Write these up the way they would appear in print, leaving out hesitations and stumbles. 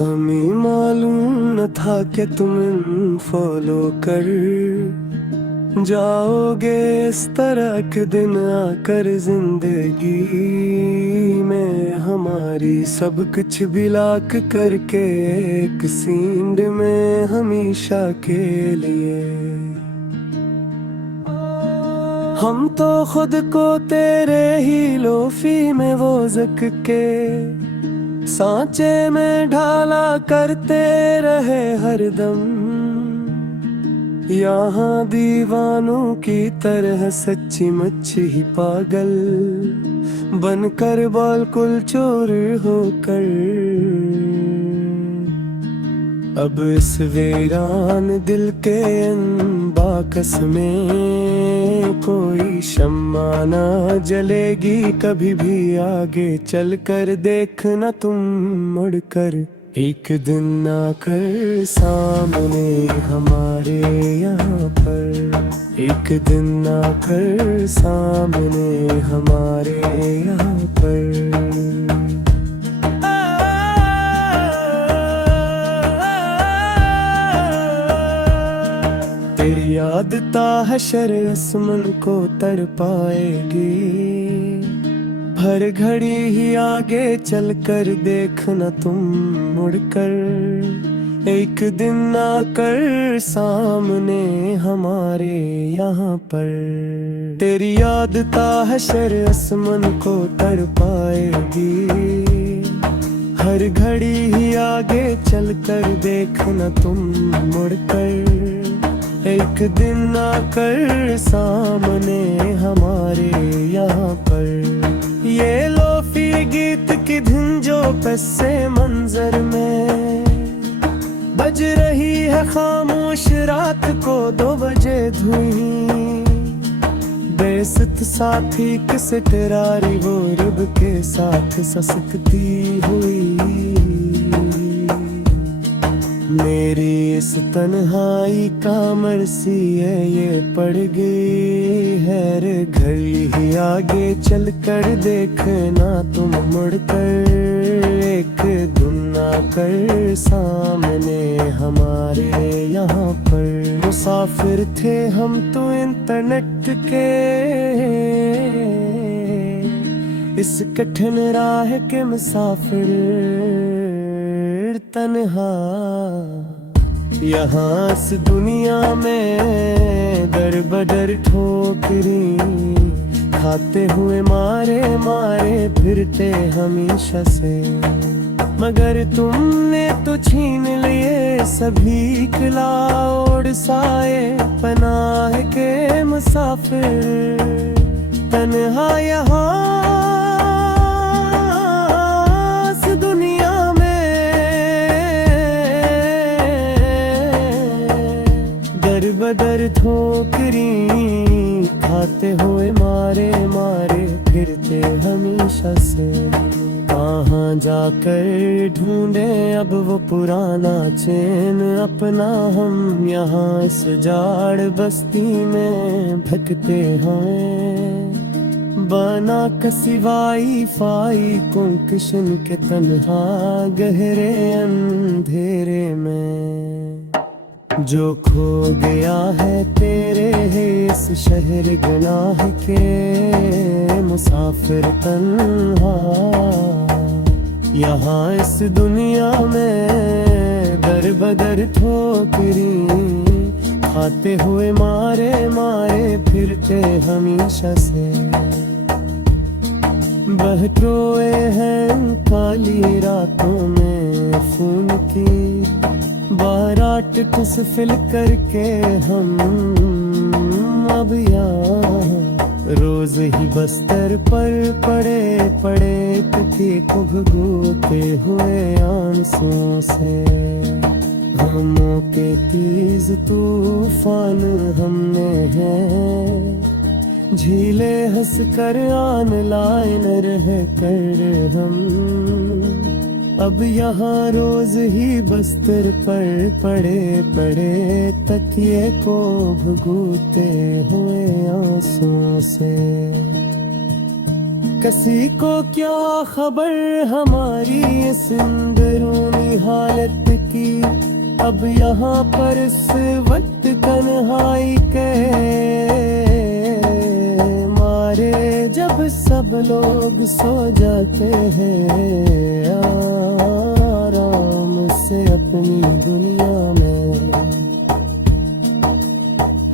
हमें मालूम न था कि तुम फॉलो कर जाओगे इस तरह के दिन आकर जिंदगी में हमारी सब कुछ बिलाक करके एक सींड में हमेशा के लिए। हम तो खुद को तेरे ही लोफी में वो जक के सांचे में ढाला करते रहे हरदम। यहाँ दीवानों की तरह सच्ची मच्छी ही पागल बनकर बिल्कुल चोर होकर अब इस वीरान दिल के बाकस में कोई शम्मा ना जलेगी कभी भी। आगे चल कर देखना तुम मुड़कर एक दिन आकर सामने हमारे यहाँ पर। एक दिन आकर सामने हमारे यहाँ पर। तेरी याद ताहशर आसमान को तड़पाएगी। हर घड़ी ही आगे चलकर देखना तुम मुड़कर एक दिन आकर सामने हमारे यहाँ पर। तेरी याद ताहशर आसमान को तड़पाएगी। हर घड़ी ही आगे चलकर देखना तुम मुड़कर एक दिन आकर सामने हमारे यहाँ पर। ये लोफी गीत की धुन जो पस्से मंजर में बज रही है खामोश रात को 2 बजे धुई। बेसत साथी किस टेरारी वो रब के साथ ससकती हुई। मेरी इस तन्हाई का मरसी है ये पड़ गई है रे घर ही आगे चल कर देखना तुम मुड़कर एक दिन आकर सामने हमारे यहाँ पर। मुसाफिर थे हम तो इंटरनेट के इस कठिन राह के मुसाफिर तन्हा। यहाँ इस दुनिया में दर बदर ठोकरी खाते हुए मारे मारे फिरते हमेशा से। मगर तुमने तो छीन लिए सभी क्लाउड साए पनाह के मुसाफिर तन्हा। यहाँ बदर ठोकरी खाते हुए मारे मारे फिरते हमेशा से। कहाँ जाकर ढूंढे अब वो पुराना चैन अपना हम यहाँ इस जाड़ बस्ती में भटकते हैं। बना कसिवाई फाई कुंकशन के तन्हा गहरे अंधेरे में। जो खो गया है तेरे इस शहर गुनाह के मुसाफिर तन्हा। यहाँ इस दुनिया में दर बदर ठोकरी खाते हुए मारे मारे फिरते हमेशा से। बहक रोए हैं काली रातों में खून की बारात कुछ फिल करके हम अब यहाँ रोज ही बस्तर पर पड़े पड़े तकिए को भिगोते हुए आंसुओं से। गमों के तेज तूफान हमने हैं झीले हंस कर ऑनलाइन रह कर हम अब यहाँ रोज ही बस्तर पर पड़े पड़े तकिए को भुगूते हुए आंसुओं से। किसी को क्या खबर हमारी इस अंदरूनी हालत की। अब यहाँ पर इस वक्त तन्हाई के मारे जब सब लोग सो जाते हैं आराम से अपनी दुनिया में,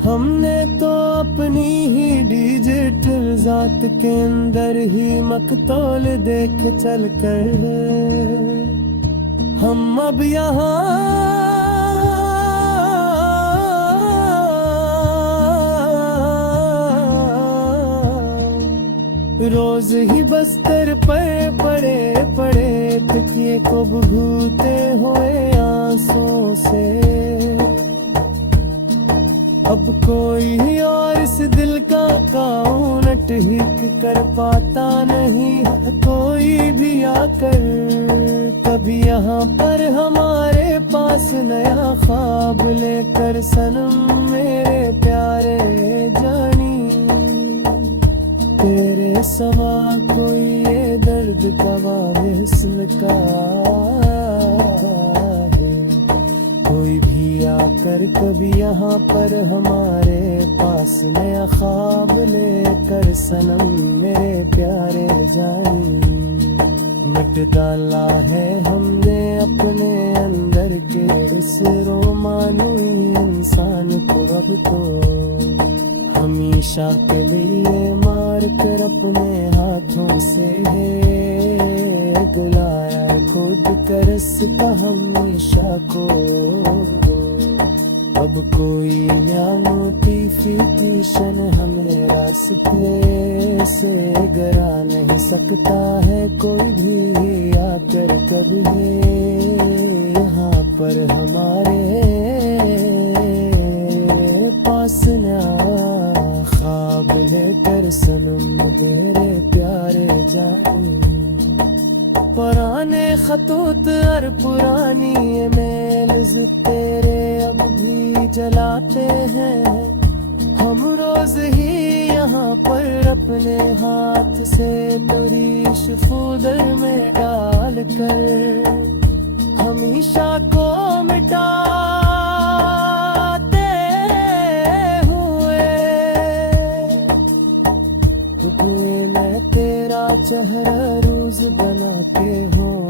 हमने तो अपनी ही डिजिटल जात के अंदर ही मकतौल देख चल कर हम अब यहाँ रोज ही बस्तर पर पड़े पड़े तकिए को भूते हुए आंसुओं से। अब कोई और इस दिल का काउंट ही कर पाता नहीं, कोई भी आकर कभी यहाँ पर हमारे पास नया ख्वाब लेकर सनम मेरे प्यारे जानी, तेरे सवा कोई ये दर्द का वारिसन का है। कोई भी आकर कभी यहाँ पर हमारे पास नया ख्वाब लेकर सनम मेरे प्यारे जानी, मिट डाला है हमने अपने अंदर के इस रोमानुई इंसान को अब तो हमेशा के लिए मार कर अपने हाथों से गलाया खुद कर इसका हमेशा को। अब कोई नोटिफिकेशन हमें रास्ते से गिरा नहीं सकता है, कोई भी आकर कभी यहाँ पर हमारे पास ना ख्वाब लेकर सनम मेरे प्यारे जानी। पुराने खतूत और पुरानी मेल्स तेरे अब भी जलाते हैं, हम रोज ही यहाँ पर अपने हाथ से तुरीश फूदर में डाल कर हमेशा को मिटाते हुए मैं तेरा चेहरा रोज बना के हूँ।